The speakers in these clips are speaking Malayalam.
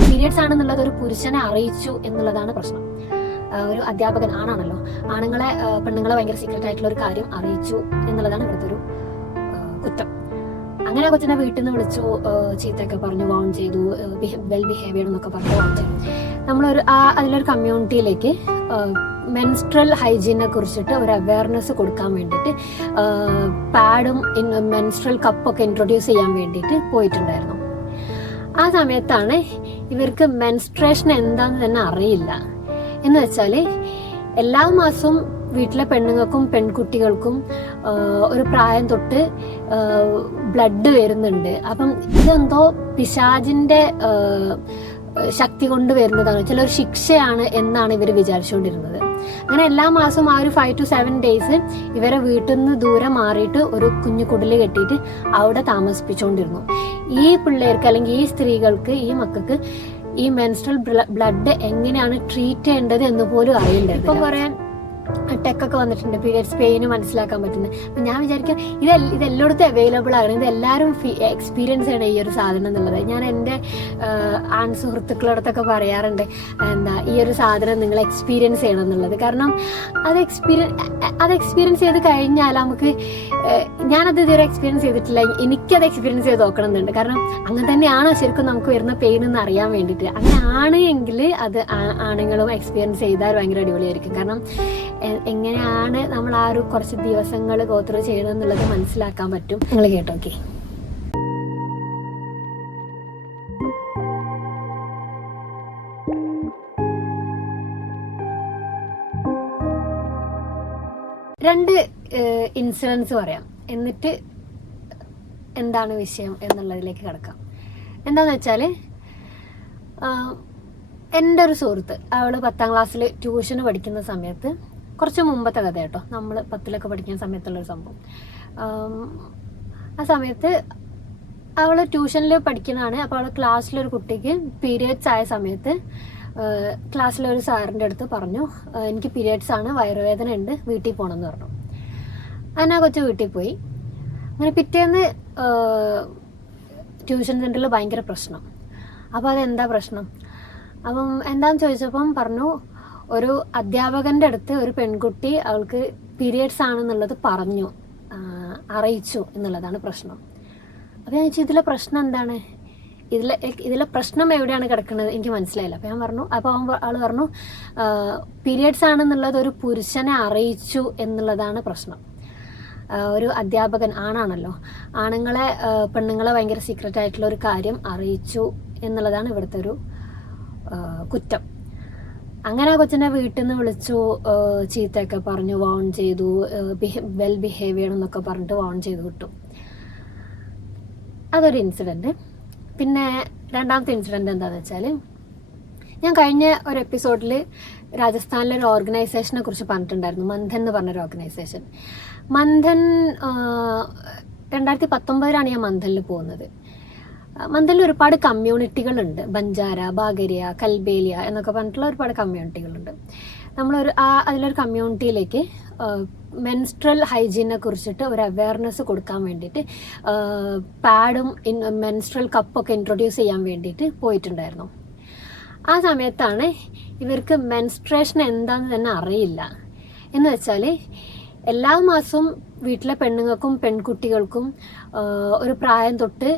പീരിയഡ്സ് ആണെന്നുള്ളത് ഒരു പുരുഷനെ അറിയിച്ചു എന്നുള്ളതാണ് പ്രശ്നം. ഒരു അധ്യാപകൻ ആണാണല്ലോ, പെണ്ണുങ്ങളെ ഭയങ്കര സീക്രട്ട് ആയിട്ടുള്ള ഒരു കാര്യം അറിയിച്ചു എന്നുള്ളതാണ് ഇവിടുത്തെ ഒരു കുറ്റം. അങ്ങനെ കൊച്ചിനെ വീട്ടിൽ നിന്ന് വിളിച്ചു, ചീത്തയൊക്കെ പറഞ്ഞു, വാൺ ചെയ്തു, വെൽ ബിഹേവിയർ എന്നൊക്കെ പറഞ്ഞു വാൺ ചെയ്തു. അതിലൊരു കമ്മ്യൂണിറ്റിയിലേക്ക് മെൻസ്ട്രൽ ഹൈജീനെ കുറിച്ചിട്ട് ഒരു അവയർനെസ് കൊടുക്കാൻ വേണ്ടിയിട്ട് പാഡും മെൻസ്ട്രൽ കപ്പൊക്കെ ഇൻട്രൊഡ്യൂസ് ചെയ്യാൻ വേണ്ടിയിട്ട് പോയിട്ടുണ്ടായിരുന്നു. ആ സമയത്താണ് ഇവർക്ക് മെൻസ്ട്രേഷൻ എന്താന്ന് തന്നെ അറിയില്ല. എന്ന് വെച്ചാൽ എല്ലാ മാസവും വീട്ടിലെ പെണ്ണുങ്ങൾക്കും പെൺകുട്ടികൾക്കും ഒരു പ്രായം തൊട്ട് ബ്ലഡ് വരുന്നുണ്ട്. അപ്പം ഇതെന്തോ പിശാചിന്റെ ശക്തി കൊണ്ട് വരുന്നതാണ്, ചിലൊരു ശിക്ഷയാണ് എന്നാണ് ഇവർ വിചാരിച്ചുകൊണ്ടിരുന്നത്. അങ്ങനെ എല്ലാ മാസവും ആ ഒരു 5 to 7 days ഇവരെ വീട്ടിൽ നിന്ന് ദൂരെ മാറിയിട്ട് ഒരു കുഞ്ഞു കുടില് കെട്ടിയിട്ട് അവിടെ താമസിപ്പിച്ചുകൊണ്ടിരുന്നു. ഈ പിള്ളേർക്ക് അല്ലെങ്കിൽ ഈ സ്ത്രീകൾക്ക്, ഈ മക്കൾക്ക് ഈ മെൻസ്ട്രൽ ബ്ലഡ് എങ്ങനെയാണ് ട്രീറ്റ് ചെയ്യേണ്ടത് എന്ന് പോലും അറിയില്ല. ഇപ്പൊ കുറെ ടെക്കൊക്കെ വന്നിട്ടുണ്ട്, പീരിയഡ്സ് പെയിന് മനസ്സിലാക്കാൻ പറ്റുന്നത്. അപ്പം ഞാൻ വിചാരിക്കും ഇതെല്ലായിടത്തും അവൈലബിൾ ആണ്, ഇതെല്ലാവരും എക്സ്പീരിയൻസ് ചെയ്യണം ഈ ഒരു സാധനം എന്നുള്ളത്. ഞാൻ എൻ്റെ ആൺ സുഹൃത്തുക്കളോടത്തൊക്കെ പറയാറുണ്ട്, ഈ ഒരു സാധനം നിങ്ങൾ എക്സ്പീരിയൻസ് ചെയ്യണം എന്നുള്ളത്. കാരണം അത് എക്സ്പീരിയൻസ് ചെയ്ത് കഴിഞ്ഞാൽ നമുക്ക്, ഞാനത് ഇതുവരെ എക്സ്പീരിയൻസ് ചെയ്തിട്ടില്ല, എനിക്കത് എക്സ്പീരിയൻസ് ചെയ്ത് നോക്കണം എന്നുണ്ട്. കാരണം അങ്ങനെ തന്നെയാണോ ശരിക്കും നമുക്ക് വരുന്ന പെയിൻ എന്ന് അറിയാൻ വേണ്ടിയിട്ട്. അങ്ങനെ ആണ് എങ്കിൽ അത് ആണുങ്ങളും എക്സ്പീരിയൻസ് ചെയ്താൽ ഭയങ്കര അടിപൊളിയായിരിക്കും. കാരണം എങ്ങനെയാണ് നമ്മൾ ആ ഒരു കുറച്ച് ദിവസങ്ങൾ ഗോത്രൂ ചെയ്യണം എന്നുള്ളത് മനസ്സിലാക്കാൻ പറ്റും. നിങ്ങൾ കേട്ടോക്കെ. രണ്ട് ഇൻസിഡൻസ് പറയാം, എന്നിട്ട് എന്താണ് വിഷയം എന്നുള്ളതിലേക്ക് കിടക്കാം. എന്താന്ന് വെച്ചാൽ, എൻ്റെ ഒരു സുഹൃത്ത്, അവള് 10ാം ക്ലാസ്സിൽ ട്യൂഷന് പഠിക്കുന്ന സമയത്ത്, കുറച്ച് മുമ്പത്തെ കഥ കേട്ടോ, നമ്മൾ 10ലൊക്കെ പഠിക്കുന്ന സമയത്തുള്ളൊരു സംഭവം. ആ സമയത്ത് അവൾ ട്യൂഷനിൽ പഠിക്കുന്നതാണ്. അപ്പോൾ അവൾ ക്ലാസ്സിലൊരു കുട്ടിക്ക് പീരിയഡ്സ് ആയ സമയത്ത് ക്ലാസ്സിലൊരു സാറിൻ്റെ അടുത്ത് പറഞ്ഞു, എനിക്ക് പീരിയഡ്സ് ആണ്, വയറുവേദന ഉണ്ട്, വീട്ടിൽ പോകണമെന്ന് പറഞ്ഞു. അങ്ങനെ ആ കൊച്ചു വീട്ടിൽ പോയി. അങ്ങനെ പിറ്റേന്ന് ട്യൂഷൻ സെൻറ്ററിൽ ഭയങ്കര പ്രശ്നം. അപ്പോൾ അതെന്താ പ്രശ്നം? അപ്പം എന്താന്ന് ചോദിച്ചപ്പം പറഞ്ഞു, ഒരു അധ്യാപകൻ്റെ അടുത്ത് ഒരു പെൺകുട്ടി അവൾക്ക് പീരിയഡ്സ് ആണെന്നുള്ളത് പറഞ്ഞു, അറിയിച്ചു എന്നുള്ളതാണ് പ്രശ്നം. അപ്പോൾ ഞാൻ ചോദിച്ചു, ഇതിലെ പ്രശ്നം എന്താണ്? ഇതിലെ പ്രശ്നം എവിടെയാണ് കിടക്കുന്നത്? എനിക്ക് മനസ്സിലായില്ല. അപ്പോൾ ഞാൻ പറഞ്ഞു, അപ്പോൾ ആൾ പറഞ്ഞു, പീരിയഡ്സ് ആണെന്നുള്ളത് ഒരു പുരുഷനെ അറിയിച്ചു എന്നുള്ളതാണ് പ്രശ്നം. ഒരു അധ്യാപകൻ ആണാണല്ലോ, പെണ്ണുങ്ങളെ ഭയങ്കര സീക്രട്ട് ആയിട്ടുള്ള ഒരു കാര്യം അറിയിച്ചു എന്നുള്ളതാണ് ഇവിടുത്തെ ഒരു കുറ്റം. അങ്ങനെ ആ കൊച്ചിനെ വീട്ടിൽ നിന്ന് വിളിച്ചു, ചീത്തയൊക്കെ പറഞ്ഞു, വാൺ ചെയ്തു, വെൽ ബിഹേവിയർ എന്നൊക്കെ പറഞ്ഞിട്ട് വാൺ ചെയ്ത് വിട്ടു. അതൊരു ഇൻസിഡൻറ്റ്. പിന്നെ രണ്ടാമത്തെ ഇൻസിഡൻറ്റ് എന്താണെന്ന് വെച്ചാൽ, ഞാൻ കഴിഞ്ഞ ഒരു എപ്പിസോഡിൽ രാജസ്ഥാനിലെ ഒരു ഓർഗനൈസേഷനെ കുറിച്ച് പറഞ്ഞിട്ടുണ്ടായിരുന്നു, മന്ഥൻ എന്ന് പറഞ്ഞൊരു ഓർഗനൈസേഷൻ. മന്ഥൻ 2019 ഞാൻ മന്ഥനിൽ പോകുന്നത്. മന്ഥനിൽ ഒരുപാട് കമ്മ്യൂണിറ്റികളുണ്ട്, ബഞ്ചാര, ബാഗരിയ, കൽബേലിയ എന്നൊക്കെ പറഞ്ഞിട്ടുള്ള ഒരുപാട് കമ്മ്യൂണിറ്റികളുണ്ട്. അതിലൊരു കമ്മ്യൂണിറ്റിയിലേക്ക് മെൻസ്ട്രൽ ഹൈജീനെ കുറിച്ചിട്ട് ഒരു അവയർനെസ് കൊടുക്കാൻ വേണ്ടിയിട്ട് പാഡും മെൻസ്ട്രൽ കപ്പൊക്കെ ഇൻട്രൊഡ്യൂസ് ചെയ്യാൻ വേണ്ടിയിട്ട് പോയിട്ടുണ്ടായിരുന്നു. ആ സമയത്താണ് ഇവർക്ക് മെൻസ്ട്രേഷൻ എന്താന്ന് തന്നെ അറിയില്ല. എന്ന് വെച്ചാൽ എല്ലാ മാസവും വീട്ടിലെ പെണ്ണുങ്ങൾക്കും പെൺകുട്ടികൾക്കും ഒരു പ്രായം തൊട്ട്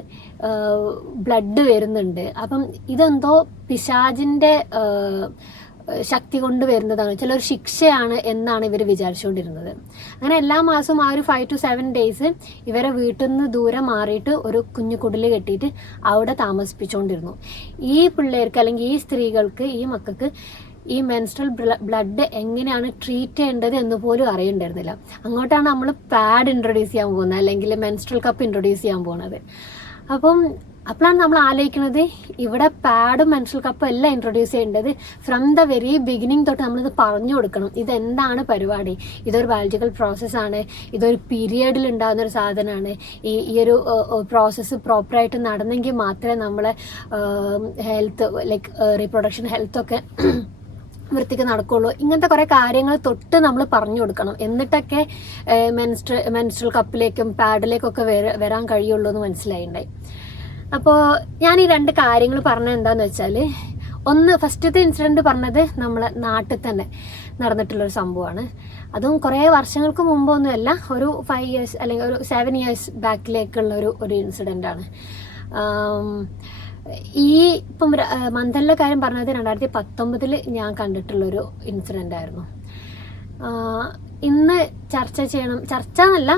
ബ്ലഡ് വരുന്നുണ്ട്. അപ്പം ഇതെന്തോ പിശാചിന്റെ ശക്തി കൊണ്ട് വരുന്നതാണ്, ചിലൊരു ശിക്ഷയാണ് എന്നാണ് ഇവർ വിചാരിച്ചുകൊണ്ടിരുന്നത്. അങ്ങനെ എല്ലാ മാസവും ആ ഒരു 5 to 7 days ഇവരെ വീട്ടിൽ നിന്ന് ദൂരെ മാറിയിട്ട് ഒരു കുഞ്ഞു കുടില് കെട്ടിയിട്ട് അവിടെ താമസിപ്പിച്ചുകൊണ്ടിരുന്നു. ഈ പിള്ളേർക്ക് അല്ലെങ്കിൽ ഈ സ്ത്രീകൾക്ക്, ഈ മക്കൾക്ക് ഈ മെൻസ്ട്രൽ ബ്ലഡ് എങ്ങനെയാണ് ട്രീറ്റ് ചെയ്യേണ്ടത് എന്ന് പോലും അറിയണ്ടായിരുന്നില്ല. അങ്ങോട്ടാണ് നമ്മൾ പാഡ് ഇൻട്രൊഡ്യൂസ് ചെയ്യാൻ പോകുന്നത്, അല്ലെങ്കിൽ മെൻസ്ട്രൽ കപ്പ് ഇൻട്രൊഡ്യൂസ് ചെയ്യാൻ പോകുന്നത്. അപ്പോഴാണ് നമ്മൾ ആലോചിക്കുന്നത്, ഇവിടെ പാഡും മെൻസ്ട്രൽ കപ്പും എല്ലാം ഇൻട്രൊഡ്യൂസ് ചെയ്യേണ്ടത് ഫ്രം ദ വെരി ബിഗിനിങ് തൊട്ട് നമ്മളിത് പറഞ്ഞു കൊടുക്കണം. ഇതെന്താണ് പരിപാടി, ഇതൊരു ബയോളജിക്കൽ പ്രോസസ്സാണ്, ഇതൊരു പീരിയഡിൽ ഉണ്ടാകുന്ന ഒരു സാധനമാണ്. ഈ ഒരു പ്രോസസ്സ് പ്രോപ്പറായിട്ട് നടന്നെങ്കിൽ മാത്രമേ നമ്മളെ ഹെൽത്ത്, ലൈക്ക് റീപ്രൊഡക്ഷൻ ഹെൽത്തൊക്കെ വൃത്തിക്ക് നടക്കുള്ളൂ. ഇങ്ങനത്തെ കുറേ കാര്യങ്ങൾ തൊട്ട് നമ്മൾ പറഞ്ഞു കൊടുക്കണം. എന്നിട്ടൊക്കെ മെൻസ്ട്രൽ കപ്പിലേക്കും പാഡിലേക്കൊക്കെ വരാൻ കഴിയുള്ളൂ എന്ന് മനസ്സിലായിണ്ടായി. അപ്പോൾ ഞാൻ ഈ 2 കാര്യങ്ങൾ പറഞ്ഞത് എന്താണെന്ന് വെച്ചാൽ, ഒന്ന് ഫസ്റ്റത്തെ ഇൻസിഡൻറ്റ് പറഞ്ഞത് നമ്മളെ നാട്ടിൽ തന്നെ നടന്നിട്ടുള്ളൊരു സംഭവമാണ്. അതും കുറേ വർഷങ്ങൾക്ക് മുമ്പൊന്നുമല്ല, ഒരു 5 years അല്ലെങ്കിൽ ഒരു 7 years ബാക്കിലേക്കുള്ള ഒരു ഇൻസിഡൻ്റാണ്. ഈ ഇപ്പം മന്ദലിൻ്റെ കാര്യം പറഞ്ഞത് 2019 ഞാൻ കണ്ടിട്ടുള്ളൊരു ഇൻസിഡൻ്റ് ആയിരുന്നു. ഇന്ന് ചർച്ച എന്നല്ല,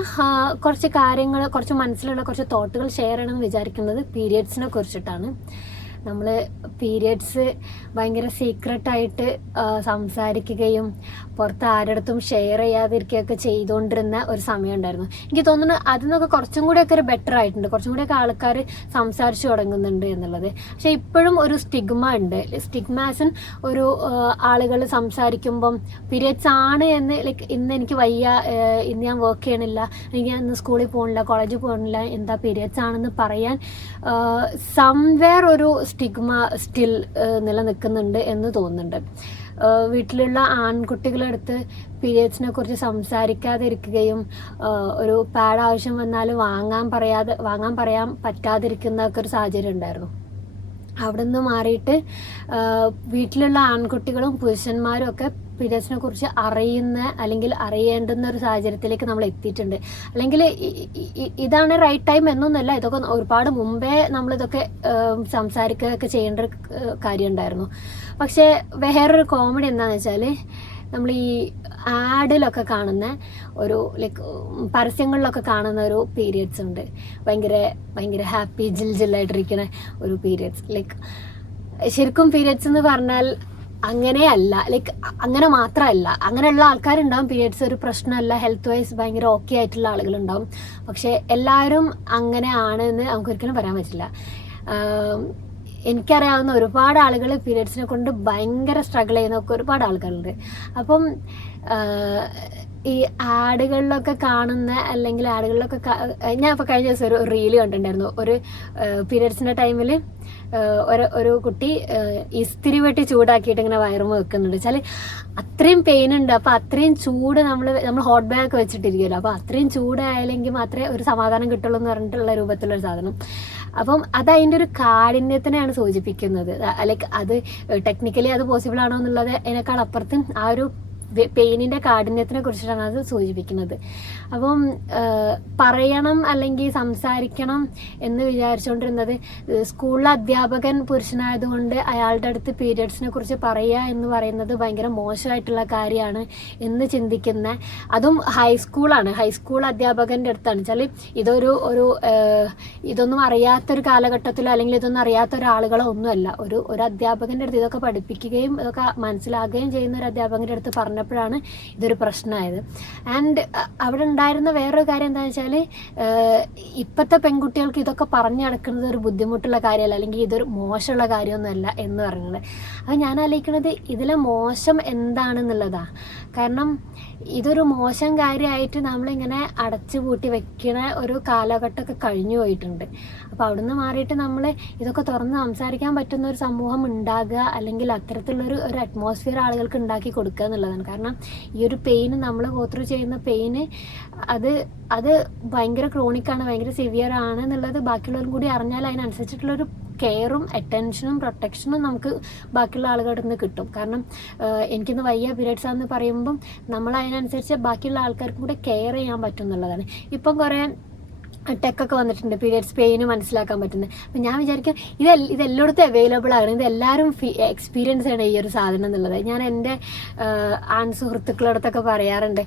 കുറച്ച് കാര്യങ്ങൾ, കുറച്ച് മനസ്സിലുള്ള കുറച്ച് തോട്ടുകൾ ഷെയർ ചെയ്യണമെന്ന് വിചാരിക്കുന്നത് പീരിയഡ്സിനെ കുറിച്ചിട്ടാണ്. നമ്മൾ പീരിയഡ്സ് ഭയങ്കര സീക്രട്ടായിട്ട് സംസാരിക്കുകയും പുറത്ത് ആരുടെടുത്തും ഷെയർ ചെയ്യാതിരിക്കുകയൊക്കെ ചെയ്തുകൊണ്ടിരുന്ന ഒരു സമയം ഉണ്ടായിരുന്നു. എനിക്ക് തോന്നുന്നു അതിൽ നിന്നൊക്കെ കുറച്ചും കൂടെയൊക്കെ ഒരു ബെറ്റർ ആയിട്ടുണ്ട്, കുറച്ചും കൂടെയൊക്കെ ആൾക്കാർ സംസാരിച്ചു തുടങ്ങുന്നുണ്ട് എന്നുള്ളത്. പക്ഷേ ഇപ്പോഴും ഒരു സ്റ്റിഗ്മ ഉണ്ട്. സ്റ്റിഗ്മാസിൻ ഒരു ആളുകൾ സംസാരിക്കുമ്പം പീരിയഡ്സ് ആണ് എന്ന്, ലൈക്ക് ഇന്ന് എനിക്ക് വയ്യ, ഇന്ന് ഞാൻ വർക്ക് ചെയ്യണില്ല, എനിക്ക് ഇന്ന് സ്കൂളിൽ പോകണില്ല, കോളേജിൽ പോകണില്ല, എന്താ പീരിയഡ്സ് ആണെന്ന് പറയാൻ സംവെയർ ഒരു സ്റ്റിഗ്മ സ്റ്റിൽ നിലനിൽക്കുന്നുണ്ട് എന്ന് തോന്നുന്നുണ്ട്. വീട്ടിലുള്ള ആൺകുട്ടികളെടുത്ത് പീരിയഡ്സിനെ കുറിച്ച് സംസാരിക്കാതിരിക്കുകയും ഒരു പാഡ് ആവശ്യം വന്നാൽ വാങ്ങാൻ പറയാൻ പറ്റാതിരിക്കുന്നൊക്കെ ഒരു സാഹചര്യം ഉണ്ടായിരുന്നു. അവിടെ നിന്ന് മാറിയിട്ട് വീട്ടിലുള്ള ആൺകുട്ടികളും പുരുഷന്മാരും ഒക്കെ പീരിയഡ്സിനെ കുറിച്ച് അല്ലെങ്കിൽ അറിയേണ്ടുന്ന ഒരു സാഹചര്യത്തിലേക്ക് നമ്മൾ എത്തിയിട്ടുണ്ട്. അല്ലെങ്കിൽ ഇതാണ് റൈറ്റ് ടൈം എന്നൊന്നുമല്ല, ഇതൊക്കെ ഒരുപാട് മുമ്പേ നമ്മളിതൊക്കെ സംസാരിക്കുകയൊക്കെ ചെയ്യേണ്ട ഒരു കാര്യം ഉണ്ടായിരുന്നു. പക്ഷേ വേറൊരു കോമഡി എന്താണെന്ന് വെച്ചാൽ, നമ്മൾ ഈ ആഡിലൊക്കെ കാണുന്ന ഒരു ലൈക്ക് പരസ്യങ്ങളിലൊക്കെ കാണുന്ന ഒരു പീരിയഡ്സ് ഉണ്ട്, ഭയങ്കര ഹാപ്പി ജില്ലായിട്ടിരിക്കുന്ന ഒരു പീരിയഡ്സ്. ലൈക്ക് ശരിക്കും പീരിയഡ്സ് എന്ന് പറഞ്ഞാൽ അങ്ങനെയല്ല, ലൈക്ക് അങ്ങനെ മാത്രമല്ല, അങ്ങനെയുള്ള ആൾക്കാരുണ്ടാവും. പീരിയഡ്സ് ഒരു പ്രശ്നമല്ല, ഹെൽത്ത് വൈസ് ഭയങ്കര ഓക്കെ ആയിട്ടുള്ള ആളുകളുണ്ടാവും. പക്ഷേ എല്ലാവരും അങ്ങനെ ആണ് എന്ന് നമുക്കൊരിക്കലും പറയാൻ പറ്റില്ല. എനിക്കറിയാവുന്ന ഒരുപാട് ആളുകൾ പീരിയഡ്സിനെ കൊണ്ട് ഭയങ്കര സ്ട്രഗിൾ ചെയ്യുന്നൊക്കെ ഒരുപാട് ആൾക്കാരുണ്ട്. അപ്പം ഈ ആഡുകളിലൊക്കെ കാണുന്ന, അല്ലെങ്കിൽ ആഡുകളിലൊക്കെ ഞാൻ ഇപ്പോൾ കഴിഞ്ഞ ദിവസം ഒരു റീല് കണ്ടിട്ടുണ്ടായിരുന്നു. ഒരു പീരിയഡ്സിൻ്റെ ടൈമിൽ ഒരു കുട്ടി ഇസ്തിരി വെട്ടി ചൂടാക്കിയിട്ട് ഇങ്ങനെ വയറുമ്പോൾ വെക്കുന്നുണ്ട്. വെച്ചാൽ അത്രയും പെയിൻ ഉണ്ട്. അപ്പോൾ അത്രയും ചൂട് നമ്മൾ ഹോട്ട് ബാഗ് വെച്ചിട്ടിരിക്കുമല്ലോ, അപ്പോൾ അത്രയും ചൂടായാലെങ്കിൽ മാത്രമേ ഒരു സമാധാനം കിട്ടുള്ളൂ എന്ന് പറഞ്ഞിട്ടുള്ള രൂപത്തിലുള്ളൊരു സാധനം. അപ്പം അത് അതിൻ്റെ ഒരു കാഠിന്യത്തിനെയാണ് സൂചിപ്പിക്കുന്നത്. ലൈക്ക് അത് ടെക്നിക്കലി അത് പോസിബിൾ ആണോ എന്നുള്ളത് അതിനേക്കാൾ അപ്പുറത്ത് ആ ഒരു പെയിനിൻ്റെ കാഠിന്യത്തിനെ കുറിച്ചിട്ടാണ് അത് സൂചിപ്പിക്കുന്നത്. അപ്പം പറയണം അല്ലെങ്കിൽ സംസാരിക്കണം എന്ന് വിചാരിച്ചുകൊണ്ടിരുന്നത്, സ്കൂളിലെ അധ്യാപകൻ പുരുഷനായതുകൊണ്ട് അയാളുടെ അടുത്ത് പീരിയഡ്സിനെ കുറിച്ച് പറയുക എന്ന് പറയുന്നത് ഭയങ്കര മോശമായിട്ടുള്ള കാര്യമാണ് എന്ന് ചിന്തിക്കുന്ന, അതും ഹൈസ്കൂൾ അധ്യാപകൻ്റെ അടുത്താണ്. വെച്ചാൽ ഇതൊന്നും അറിയാത്തൊരു കാലഘട്ടത്തിലോ അല്ലെങ്കിൽ ഇതൊന്നും അറിയാത്ത ഒരാളുകളോ ഒന്നുമല്ല. ഒരു അധ്യാപകൻ്റെ അടുത്ത് ഇതൊക്കെ പഠിപ്പിക്കുകയും ഇതൊക്കെ മനസ്സിലാക്കുകയും ചെയ്യുന്ന ഒരു അധ്യാപകൻ്റെ അടുത്ത് പറഞ്ഞപ്പോഴാണ് ഇതൊരു പ്രശ്നമായത്. ആൻഡ് അവിടെ ഉണ്ടായിരുന്ന വേറൊരു കാര്യം എന്താണെന്ന് വെച്ചാൽ, ഇപ്പോഴത്തെ പെൺകുട്ടികൾക്ക് ഇതൊക്കെ പറഞ്ഞു നടക്കുന്നത് ഒരു ബുദ്ധിമുട്ടുള്ള കാര്യമല്ല, അല്ലെങ്കിൽ ഇതൊരു മോശമുള്ള കാര്യമൊന്നുമല്ല എന്ന് പറയുന്നത്. അപ്പോൾ ഞാൻ ആലോചിക്കുന്നത് ഇതിലെ മോശം എന്താണെന്നുള്ളതാണ്. കാരണം ഇതൊരു മോശം കാര്യമായിട്ട് നമ്മളിങ്ങനെ അടച്ചു പൂട്ടി വെക്കണ ഒരു കാലഘട്ടമൊക്കെ കഴിഞ്ഞു പോയിട്ടുണ്ട്. അപ്പോൾ അവിടുന്ന് മാറിയിട്ട് നമ്മൾ ഇതൊക്കെ തുറന്ന് സംസാരിക്കാൻ പറ്റുന്ന ഒരു സമൂഹം ഉണ്ടാകുക, അല്ലെങ്കിൽ അത്തരത്തിലുള്ളൊരു അറ്റ്മോസ്ഫിയർ ആളുകൾക്ക് ഉണ്ടാക്കി കൊടുക്കുക എന്നുള്ളതാണ്. കാരണം ഈ ഒരു പെയിന്, നമ്മൾ ഗോത്രൂ ചെയ്യുന്ന പെയിന് അത് ഭയങ്കര ക്രോണിക്കാണ്, ഭയങ്കര സിവിയർ ആണ് എന്നുള്ളത് ബാക്കിയുള്ളവരും കൂടി അറിഞ്ഞാൽ അതിനനുസരിച്ചിട്ടുള്ളൊരു കെയറും അറ്റൻഷനും പ്രൊട്ടക്ഷനും നമുക്ക് ബാക്കിയുള്ള ആളുകളുടെ നിന്ന് കിട്ടും. കാരണം എനിക്കിന്ന് വയ്യ പീരിയഡ്സ് ആണെന്ന് പറയുമ്പം നമ്മൾ അതിനനുസരിച്ച് ബാക്കിയുള്ള ആൾക്കാർക്കും കൂടെ കെയർ ചെയ്യാൻ പറ്റും എന്നുള്ളതാണ്. ഇപ്പം കുറേ ടെക്കൊക്കെ വന്നിട്ടുണ്ട് പീരിയഡ്സ് പെയിന് മനസ്സിലാക്കാൻ പറ്റുന്നത്. അപ്പം ഞാൻ വിചാരിക്കും ഇതെല്ലായിടത്തും അവൈലബിൾ ആണ്, ഇതെല്ലാവരും എക്സ്പീരിയൻസ് ചെയ്യണം ഈ ഒരു സാധനം എന്നുള്ളത്. ഞാൻ എൻ്റെ ആൺ സുഹൃത്തുക്കളോടത്തൊക്കെ പറയാറുണ്ട്,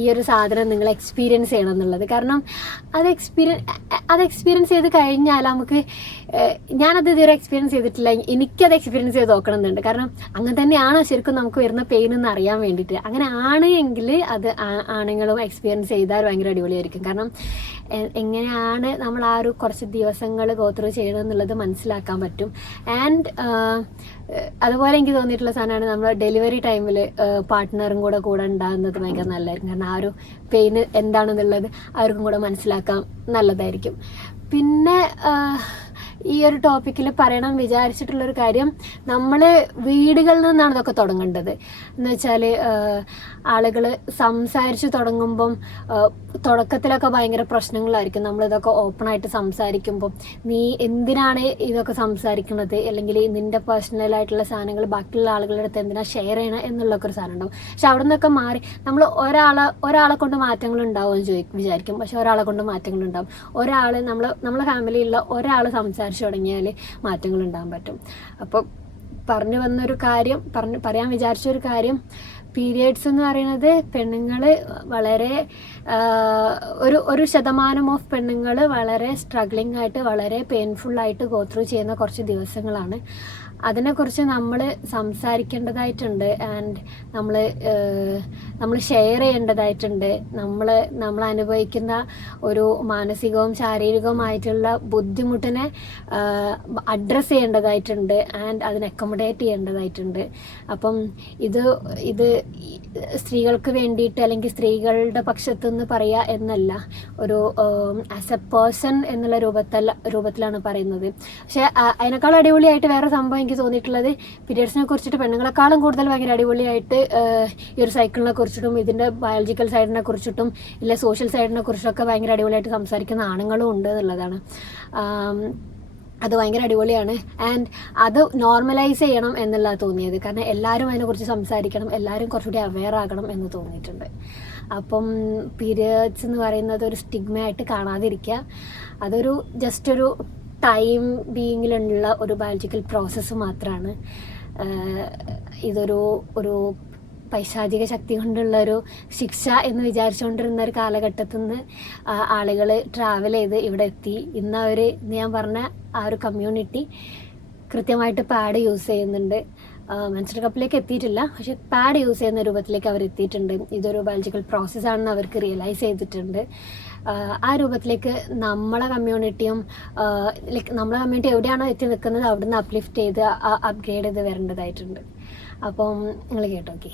ഈ ഒരു സാധനം നിങ്ങൾ എക്സ്പീരിയൻസ് ചെയ്യണം എന്നുള്ളത്. കാരണം അത് എക്സ്പീരിയൻസ് ചെയ്ത് കഴിഞ്ഞാൽ നമുക്ക്, ഞാനത് ഇതുവരെ എക്സ്പീരിയൻസ് ചെയ്തിട്ടില്ല, എനിക്കത് എക്സ്പീരിയൻസ് ചെയ്ത് നോക്കണമെന്നുണ്ട്. കാരണം അങ്ങനെ തന്നെയാണ് ശരിക്കും നമുക്ക് വരുന്ന പെയിൻ എന്ന് അറിയാൻ വേണ്ടിയിട്ട്. അങ്ങനെ ആണ് എങ്കിൽ അത് ആണുങ്ങളും എക്സ്പീരിയൻസ് ചെയ്താൽ ഭയങ്കര അടിപൊളിയായിരിക്കും. കാരണം എങ്ങനെയാണ് നമ്മൾ ആ ഒരു കുറച്ച് ദിവസങ്ങൾ ഗോത്രൂ ചെയ്യണമെന്നുള്ളത് മനസ്സിലാക്കാൻ പറ്റും. ആൻഡ് അതുപോലെ എനിക്ക് തോന്നിയിട്ടുള്ള സാധനമാണ്, നമ്മൾ ഡെലിവറി ടൈമിൽ പാർട്ട്ണറും കൂടെ ഉണ്ടാകുന്നത് ഭയങ്കര നല്ലതായിരിക്കും. കാരണം ആ ഒരു പെയിന് എന്താണെന്നുള്ളത് അവർക്കും കൂടെ മനസ്സിലാക്കാൻ നല്ലതായിരിക്കും. പിന്നെ ഈ ഒരു ടോപ്പിക്കിൽ പറയണം വിചാരിച്ചിട്ടുള്ളൊരു കാര്യം, നമ്മൾ വീടുകളിൽ നിന്നാണ് ഇതൊക്കെ തുടങ്ങേണ്ടത്. എന്ന് വെച്ചാൽ ആളുകൾ സംസാരിച്ച് തുടങ്ങുമ്പം തുടക്കത്തിലൊക്കെ ഭയങ്കര പ്രശ്നങ്ങളായിരിക്കും. നമ്മളിതൊക്കെ ഓപ്പണായിട്ട് സംസാരിക്കുമ്പം നീ എന്തിനാണ് ഇതൊക്കെ സംസാരിക്കുന്നത്, അല്ലെങ്കിൽ നിൻ്റെ പേഴ്സണലായിട്ടുള്ള സാധനങ്ങൾ ബാക്കിയുള്ള ആളുകളുടെ അടുത്ത് എന്തിനാണ് ഷെയർ ചെയ്യണം എന്നുള്ളൊക്കെ ഒരു സാധനം ഉണ്ടാവും. പക്ഷെ അവിടെ നിന്നൊക്കെ മാറി നമ്മൾ ഒരാളെ കൊണ്ട് മാറ്റങ്ങൾ ഉണ്ടാവും എന്ന് വിചാരിക്കും. പക്ഷെ ഒരാളെ കൊണ്ട് മാറ്റങ്ങൾ ഉണ്ടാവും. നമ്മളെ ഫാമിലിയിലുള്ള ഒരാൾ സംസാരിച്ചു തുടങ്ങിയാൽ മാറ്റങ്ങൾ ഉണ്ടാകാൻ പറ്റും. അപ്പോൾ പറഞ്ഞു വന്നൊരു കാര്യം, പറയാൻ വിചാരിച്ചൊരു കാര്യം, പീരിയഡ്സ് എന്ന് പറയുന്നത് പെണ്ണുങ്ങൾ വളരെ ഒരു ശതമാനം ഓഫ് പെണ്ണുങ്ങൾ വളരെ സ്ട്രഗ്ലിംഗ് ആയിട്ട് വളരെ പെയിൻഫുള്ളായിട്ട് ഗോ ത്രൂ ചെയ്യുന്ന കുറച്ച് ദിവസങ്ങളാണ്. അതിനെക്കുറിച്ച് നമ്മൾ സംസാരിക്കേണ്ടതായിട്ടുണ്ട്. ആൻഡ് നമ്മൾ ഷെയർ ചെയ്യേണ്ടതായിട്ടുണ്ട്. നമ്മൾ അനുഭവിക്കുന്ന ഒരു മാനസികവും ശാരീരികവുമായിട്ടുള്ള ബുദ്ധിമുട്ടിനെ അഡ്രസ്സ് ചെയ്യേണ്ടതായിട്ടുണ്ട്. ആൻഡ് അതിനെ അക്കോമഡേറ്റ് ചെയ്യേണ്ടതായിട്ടുണ്ട്. അപ്പം ഇത് സ്ത്രീകൾക്ക് വേണ്ടിയിട്ട് അല്ലെങ്കിൽ സ്ത്രീകളുടെ പക്ഷത്തു നിന്ന് പറയുക എന്നല്ല, ഒരു ആസ് എ പേഴ്സൺ എന്നുള്ള രൂപത്തിലാണ് പറയുന്നത്. പക്ഷേ അതിനേക്കാൾ അടിപൊളിയായിട്ട് വേറെ സംഭവം എനിക്ക് തോന്നിയിട്ടുള്ളത്, പീരിയഡ്സിനെ കുറിച്ചിട്ട് പെണ്ണുങ്ങളെക്കാളും കൂടുതൽ ഭയങ്കര അടിപൊളിയായിട്ട് ഈ ഒരു സൈക്കിളിനെ കുറിച്ചിട്ടും ഇതിൻ്റെ ബയോളജിക്കൽ സൈഡിനെ കുറിച്ചിട്ടും ഇല്ല സോഷ്യൽ സൈഡിനെ കുറിച്ചിട്ടൊക്കെ ഭയങ്കര അടിപൊളിയായിട്ട് സംസാരിക്കുന്ന ആണുങ്ങളും ഉണ്ട് എന്നുള്ളതാണ്. അത് ഭയങ്കര അടിപൊളിയാണ്. ആൻഡ് അത് നോർമലൈസ് ചെയ്യണം എന്നുള്ളത് തോന്നിയത്. കാരണം എല്ലാവരും അതിനെക്കുറിച്ച് സംസാരിക്കണം, എല്ലാവരും കുറച്ചുകൂടി അവെയർ ആകണം എന്ന് തോന്നിയിട്ടുണ്ട്. അപ്പം പീരിയഡ്സ് എന്ന് പറയുന്നത് ഒരു സ്റ്റിഗ്മയായിട്ട് കാണാതിരിക്കുക. അതൊരു ജസ്റ്റ് ഒരു ടൈം ബീയിങ്ങിലുള്ള ഒരു ബയോളജിക്കൽ പ്രോസസ്സ് മാത്രമാണ്. ഇതൊരു പൈശാചിക ശക്തി കൊണ്ടുള്ളൊരു ശിക്ഷ എന്ന് വിചാരിച്ചുകൊണ്ടിരുന്ന ഒരു കാലഘട്ടത്തിൽ നിന്ന് ആളുകൾ ട്രാവൽ ചെയ്ത് ഇവിടെ എത്തി. ഇന്ന് ഞാൻ പറഞ്ഞ ആ ഒരു കമ്മ്യൂണിറ്റി കൃത്യമായിട്ട് പാഡ് യൂസ് ചെയ്യുന്നുണ്ട്. മെൻസ്ട്രൽ കപ്പിലേക്ക് എത്തിയിട്ടില്ല, പക്ഷെ പാഡ് യൂസ് ചെയ്യുന്ന രൂപത്തിലേക്ക് അവർ എത്തിയിട്ടുണ്ട്. ഇതൊരു ബയോളജിക്കൽ പ്രോസസ്സാണെന്ന് അവർക്ക് റിയലൈസ് ചെയ്തിട്ടുണ്ട്. ആ രൂപത്തിലേക്ക് നമ്മളെ കമ്മ്യൂണിറ്റി എവിടെയാണോ എത്തി നിൽക്കുന്നത് അവിടുന്ന് അപ്ലിഫ്റ്റ് ചെയ്ത് അപ്ഗ്രേഡ് ചെയ്ത് വരേണ്ടതായിട്ടുണ്ട്. അപ്പം നിങ്ങൾ കേട്ടോക്കെ.